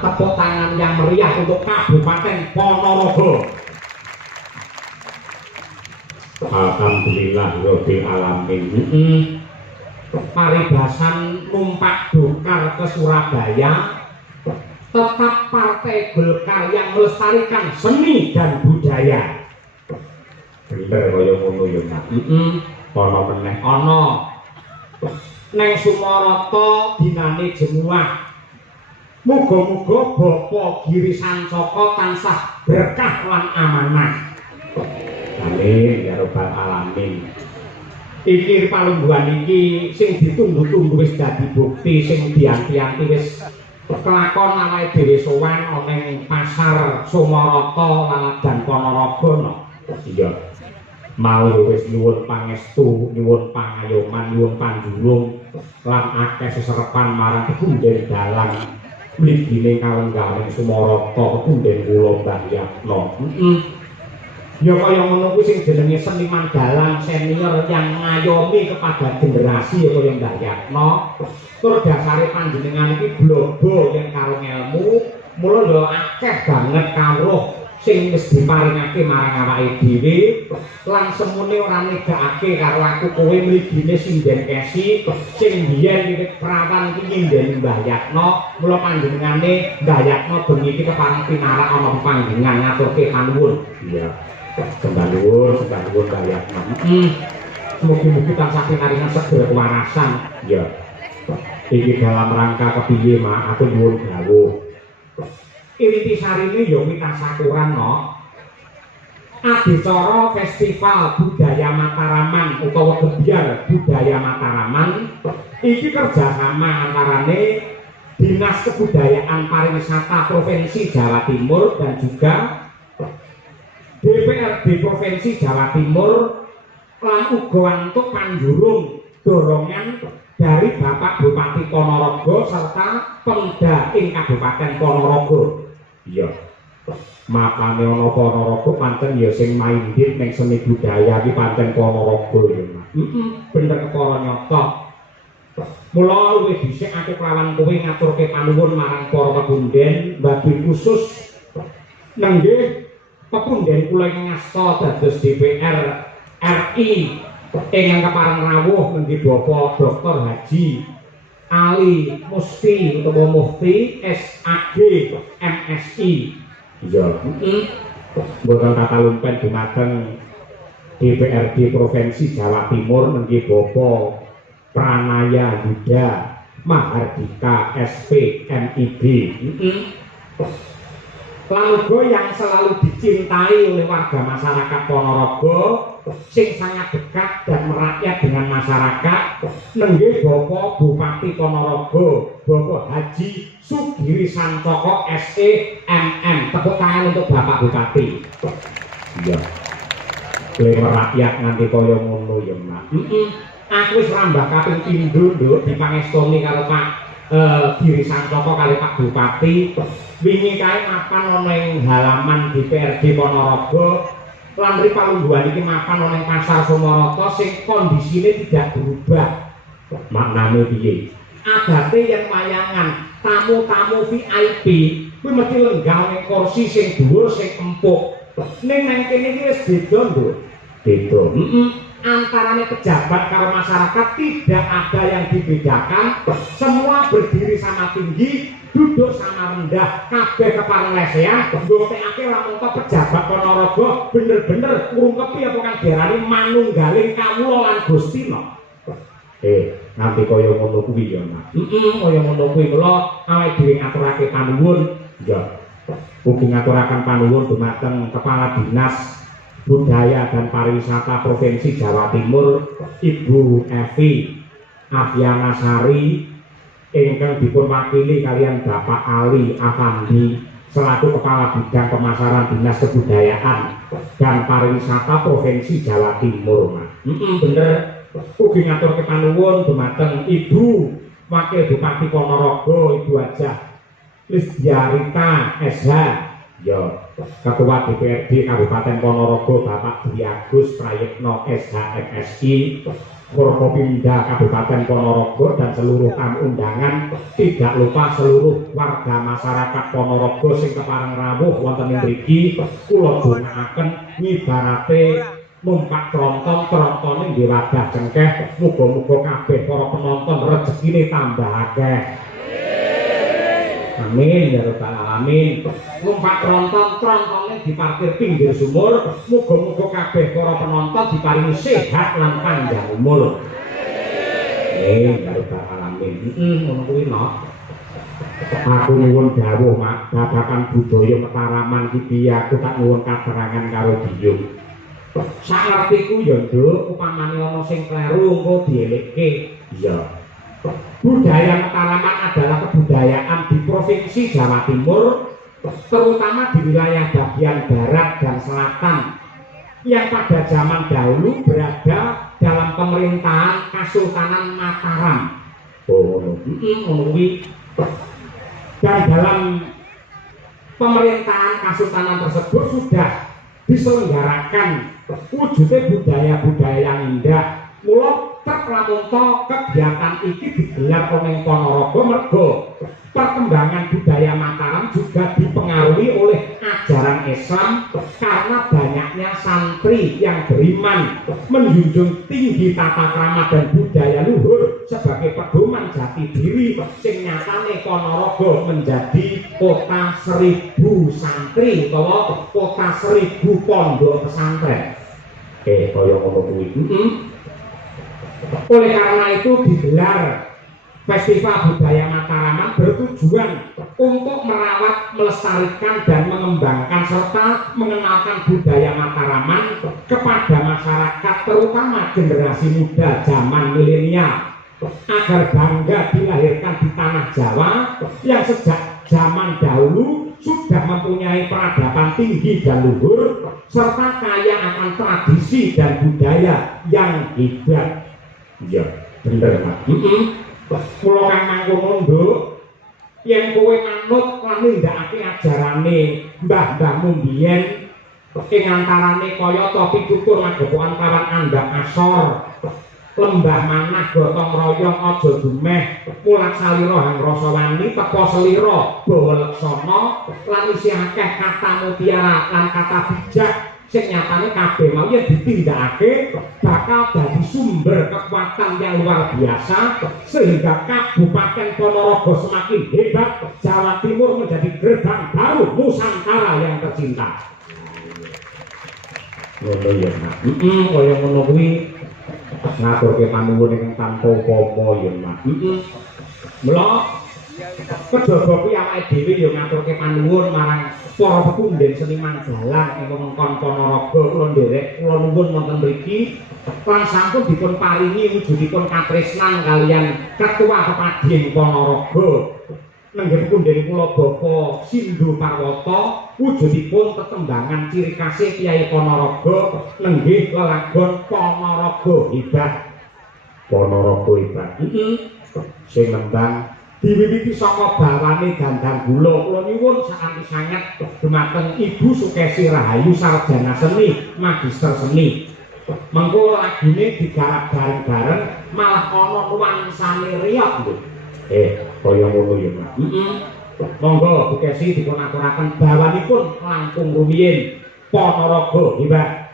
tepuk tangan yang meriah untuk Kabupaten Ponorogo. Alhamdulillah Rabbil Alamin. Paribasan numpak dokar ke Surabaya, tetap Partai Golkar yang melestarikan seni dan budaya. Bener kaya ngono ya, Mas. Ana meneh ana neng Sumarata dinane jemuah. Muga-muga Bapak Giri Sancaka tansah berkah lan amanah. Amin ya rabbal alamin. Iki palungguhan iki sing ditunggu-tunggu wis dadi bukti, sing dianti-anti wis kelakon awake dhewe sowan ana ning pasar Sumarata Laladan Ponorogo no. Iya. Mau wis nyuwun pangestu, nyuwun pangayoman, nyuwun panjulung lan akeh seserepan marang Kebunden Dalang. Mligine kalenggaring Sumarata Kebunden kula Mbah Yatno. Ya kaya ngono kuwi sing jenenge seniman dalang senior yang ngayomi kepada generasi ya kaya Mbah Yatno. Tur dasare panjenengan iki blobo yang karo ilmu, mula ya akeh banget kawruh sing wis diparingake marang awake dhewe lan semune ora negakake karo aku kowe mligine sinden kesi sing biyen iki prawan iki nyindeni Mbah Yatno. Mula panjenengane Mbah Yatno bengi iki kepareng pinarak ana panggengan ngaturke panuwun. Iya. Sembah nuwun Mbah Yatno. Mugi-mugi tansah pinaringan segera kewarasan. Ya. Iki dalam rangka kepiye mak aku nyuwun dawuh. Intisarine ya kuwi tansah kurang no. Adicara Festival Budaya Mataraman utawa Gebyar Budaya Mataraman iki kerjasama antarane Dinas Kebudayaan Pariwisata Provinsi Jawa Timur dan juga DPRD Provinsi Jawa Timur lan uga untuk panjurung dorongan dari Bapak Bupati Ponorogo serta Pemda ing Kabupaten Ponorogo. Iya. mapane ana Ponorogo pancen ya sing maindit ning seni budaya iki pancen Ponorogo ya Mas. Bener kepara nyata. Mula luwih dhisik aku kelawan kowe ngaturke panuwun marang para pepunden bagi khusus nenggih pepunden kula ing ngasta dados DPR RI ingkang kepareng rawuh nenggih Bapak Dr. Haji Ali Musti utawa Mufti SAG MSI. Iya. Mboten kata lumpen dumateng DPRD Provinsi Jawa Timur nenggih Bapak Pranaya Yuda Mahardika SP MIB. Lalugo yang selalu dicintai oleh warga masyarakat Ponorogo sing sangat dekat dan merakyat dengan masyarakat nenggih Bapak Bupati Ponorogo Bapak Haji Sugiri Sancoko SE MM. Tepuk tangan untuk Bapak Bupati. Iya. Lewat rakyat nganti kaya ngono ya Mas. Aku wis rambah kaping pindho nduk dipangestoni karo Pak Giri Sancoko kali Pak Bupati. Wingi kae mapan ana ing halaman DPRD Ponorogo lan ripalungguhan iki mapan ana ing Pasar Sumarata sing kondisine tidak berubah. Maknane piye? Adate yen wayangan tamu-tamu VIP kuwi mesti lenggah ning kursi sing dhuwur sing empuk. Ning nang kene iki wis beda nduk. Beda. Antaranya pejabat karo masyarakat tidak ada yang dibedakan, semua berdiri sama tinggi, duduk sama rendah, kabeh kepareng lesehan. Ndongtekake lamun pejabat Ponorogo bener-bener ngungkepi apa kang diarani manunggaling kawula lan Gustina. Nanti kaya ngono kuwi ya, Mas. Kaya ngono kuwi kula awake dhewe ngaturake panuwun, ya. Ugi ngaturaken panuwun dumateng Kepala Dinas Budaya dan Pariwisata Provinsi Jawa Timur Ibu Evi Aviana Sari ingkang dipun wakili kalian Bapak Ali Afandi selaku Kepala Bidang Pemasaran Dinas Kebudayaan dan Pariwisata Provinsi Jawa Timur. Mas. Bener ugi ngatur kepanuwun dumateng Ibu Wakil Bupati Ponorogo Ibu Hajah Lisdiarita SH. Ya, Ketua DPRD Kabupaten Ponorogo Bapak Dwi Agus Prayitno SHMSI, Forkopimda Kabupaten Ponorogo dan seluruh tamu undangan, tidak lupa seluruh warga masyarakat Ponorogo sing kepareng rawuh wonten ing mriki kula gunakaken ngibarate numpak tronton nggih wadah cengkeh, muga-muga kabeh para penonton rezekine tambah akeh. Amin ya rabbal alamin. Numpak trontonnya diparkir pinggir sumur. Muga-muga kabeh para penonton diparingi sehat lan panjang umur. Amin ya rabbal alamin. Ngono kuwi no. Aku nyuwun dawuh Mak, babagan budaya Mataraman iki piye aku tak nyuwun katerangan karo biyung. Sak ngertiku ya Nduk, upamane ana sing kleru engko dielekke. Iya. Budaya Mataraman adalah kebudayaan di Provinsi Jawa Timur, terutama di wilayah bagian barat dan selatan, yang pada zaman dahulu berada dalam pemerintahan Kesultanan Mataram. Dan dalam pemerintahan Kesultanan tersebut sudah diselenggarakan wujudnya budaya-budaya yang indah. Mula lamunta kegiatan iki digelar oleh Ponorogo mergo perkembangan budaya Mataram juga dipengaruhi oleh ajaran Islam karena banyaknya santri yang beriman menjunjung tinggi tata krama dan budaya luhur sebagai pedoman jati diri sing nyatane Ponorogo menjadi kota 1000 santri utawa kota 1000 pondok pesantren. Kaya ngono kuwi. Oleh karena itu digelar Festival Budaya Mataraman bertujuan untuk merawat, melestarikan dan mengembangkan serta mengenalkan budaya Mataraman kepada masyarakat terutama generasi muda zaman milenial agar bangga dilahirkan di tanah Jawa yang sejak zaman dahulu sudah mempunyai peradaban tinggi dan luhur serta kaya akan tradisi dan budaya yang hebat. Ya, bener Mas. Pulau Kang Mangkono Nduk yen kowe manut lan nindakake ajarane mbah-mbahmu biyen ing antarane kaya ta pitutur magepokan kawan andhap asor lembah manah gotong royong aja dumeh mulak salira hang rasa wani teka selira bawa leksana lan isih akeh kata mutiara lan kata bijak sing nyatane kabeh mau yen ditindakake bakal dadi sumber kekuatan yang luar biasa sehingga Kabupaten Ponorogo semakin hebat, Jawa Timur menjadi gerbang baru Nusantara yang tercinta. Ngono ya, Mak. Kaya ngono kuwi ngaturke panuwun ing tanpa apa-apa ya, Mak. Mula kedaba kuwi awake dhewe ya ngaturke panuwun marang para pepunden seniman dalang ing wewengkon Ponorogo kula nderek kula nuwun wonten mriki lan sampun dipun paringi wujudipun katresnan kalian Ketua Kepading Ponorogo nenggih punden kula Bapak Sindhu Parwata wujudipun tetembangan ciri khas Kyai Ponorogo nenggih lelagon Ponorogo hebat. Ponorogo hebat. Sing nembang diwiwiti saka bawane Gandang Gula kula nyuwun sakanthi sanget dumateng Ibu Sukesi Rahayu sarjana seni magister seni mengko lagine digarap bareng-bareng malah ana nuansane riok lho kaya ngono ya Pak. Monggo Bu Kesi dipun aturaken bawanipun langkung rumiyin Ponorogo hebat.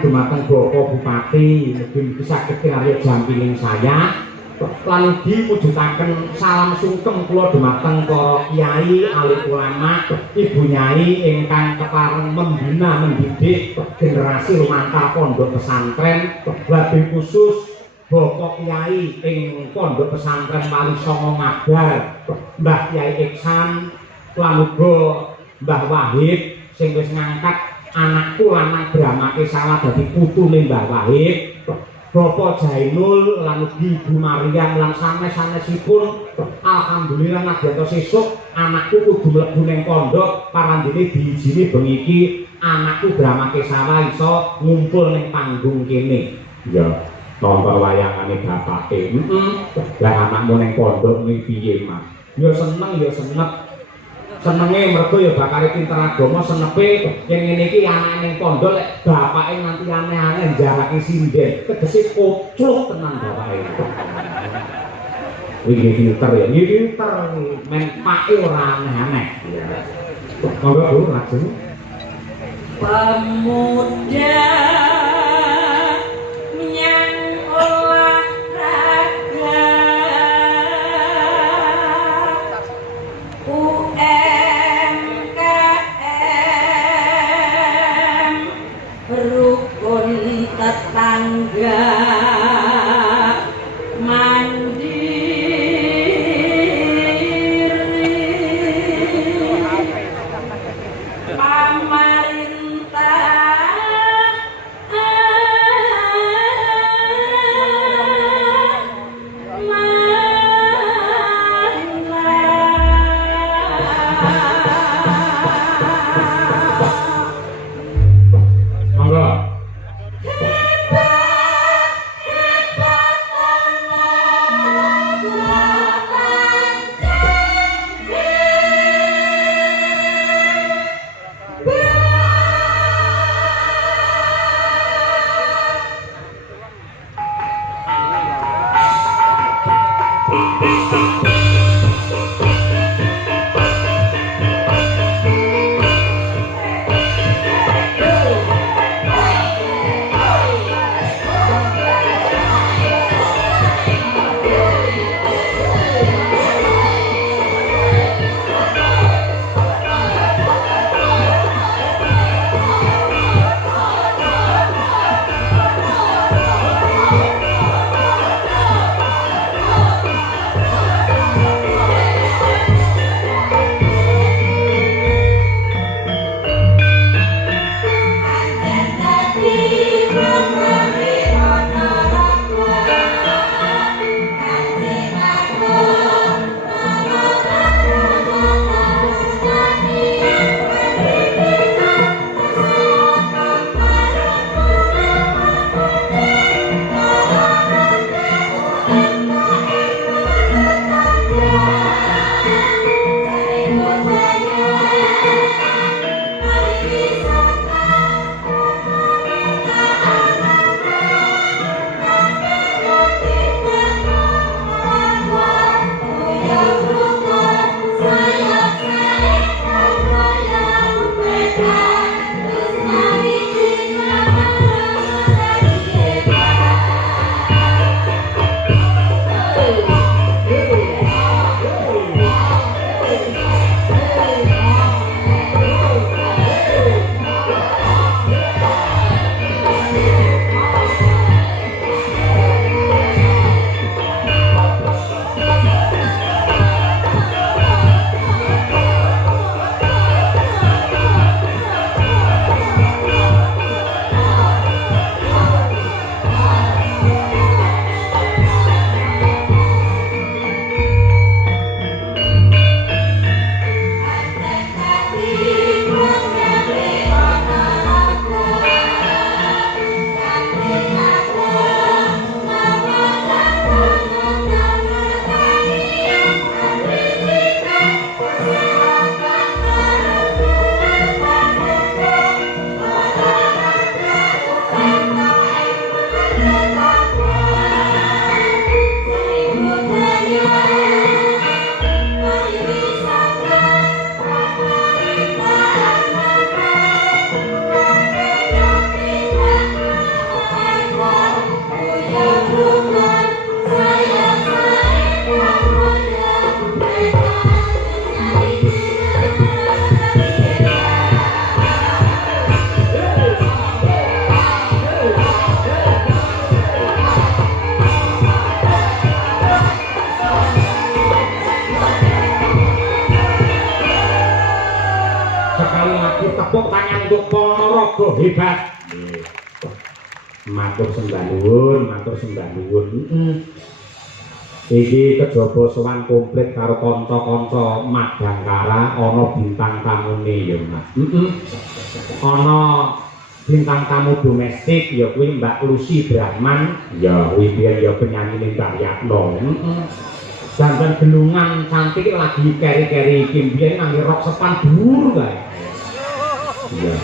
Dumateng Bapak Bupati mugi saged kinarya jampining saya lan ugi mujudaken salam sungkem kula dumateng para kiai alim ulama ibu nyai ingkang kepareng membina mendidik generasi lumantar pondok pesantren wabil khusus Bapak Kiai ing pondok pesantren Wali Songo Mabar Mbah Kiai Iksan lan uga Mbah Wahid sing wis ngangkat anakku lanang Bramake sawah dadi putune Mbah Wahid, Bapak Jainul lan ugi Ibu Maryam lan sanes-sanesipun alhamdulillah nadyanto sesuk anakku kudu mlebu ning pondok parandene diijini bengi iki anakku Bramake sawah iso ngumpul ning panggung kene. Ya, nonton wayangane bapake. Lah anakmu ning pondok iki piye, Mas? Ya seneng ya seneng. Senenge mergo ya bakare pinter agama senepe yen ngene iki anake ning pondok lek bapake nganti aneh-aneh njarake sinden tegese koclok tenan bapake. Iki pinter ya, iki pinter men pake ora aneh-aneh. Monggo Bu, lajeng. Pemuda tetangga mandiri pamarintah Monggo. tepuk tangan untuk Ponorogo hebat. Matur sembah nuwun. Iki kejaba sowan komplit karo kanca-kanca Madangkara ana bintang tamune ya Mas. Ana bintang tamu domestik ya kuwi Mbak Lucy Brahman, ya kuwi biyen ya penyanyi Mbak Yatno. Dandan gelungan cantik lagi keri-keri iki biyen ngangge rok sepan dhuwur kae. Iya.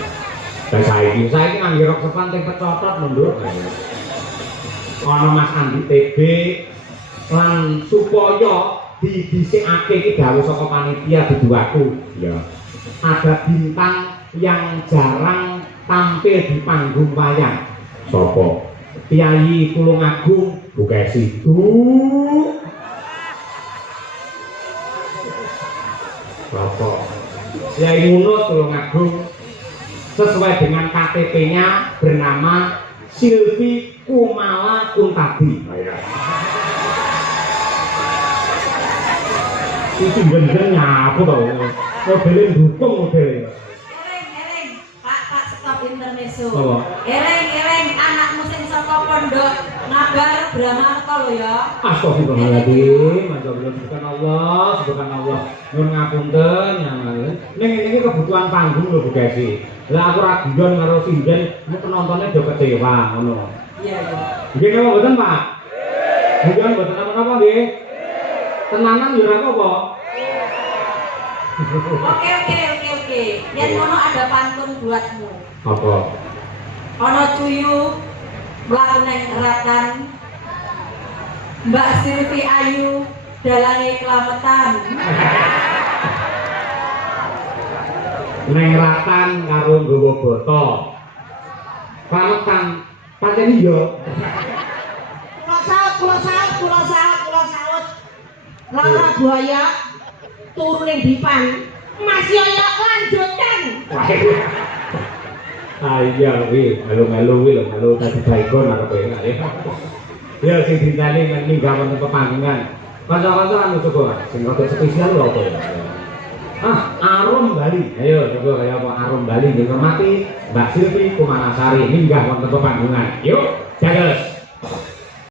Dan saiki ngangge rok sepan teng pecotot mundur. Ana Mas Andi TB lan supaya didhisikake iki dawuh saka panitia dudu aku. Ya. Ada bintang yang jarang tampil di panggung wayang. Sapa? Kyai Tulungagung Bukesi. Sapa? Kyai Ngunut Tulungagung sesuai dengan KTP-nya bernama Silvi Kumala Kuntadi. Itu benernya apa tau? Modelnya dukung modelnya. Eleng, Pak stop intermezzo. Apa? Eleng, anak musim saka pondok Nabar Brahma lho ya. Astagfirullahaladzim, subhanallah, subhanallah. Nyuwun ngapunten, nyaman. Ning iki kebutuhan panggung lho Bu Desi. Lah aku ra guyon karo sinden, penontonnya do kecewa ngono. Iya, iya. Nggih napa mboten, Pak? Guyon mboten apa-apa nggih. Tenanan ya ora apa-apa. Oke. Yen ngono ada pantun buatmu. Apa? Ono cuyu mlaku nang keratan. Mbak Silvi Ayu dalange kelametan. Neng ratan karo nggawa botol. Kelametan pancen iya. Kula saut. Lara buaya turu ning dipan. Masih ayo lanjutkan. Iya wi, melu-melu wi lho, melu dadi baikon arepe. Ya sing dinteni minggah wonten pepanggungan. Kanca-kanca anu coba sing rada spesial lho apa ya? Arum Bali. Ayo coba kaya apa Arum Bali nggih ngormati Mbak Silvi Kumanasari minggah wonten pepanggungan. Yuk, jagas.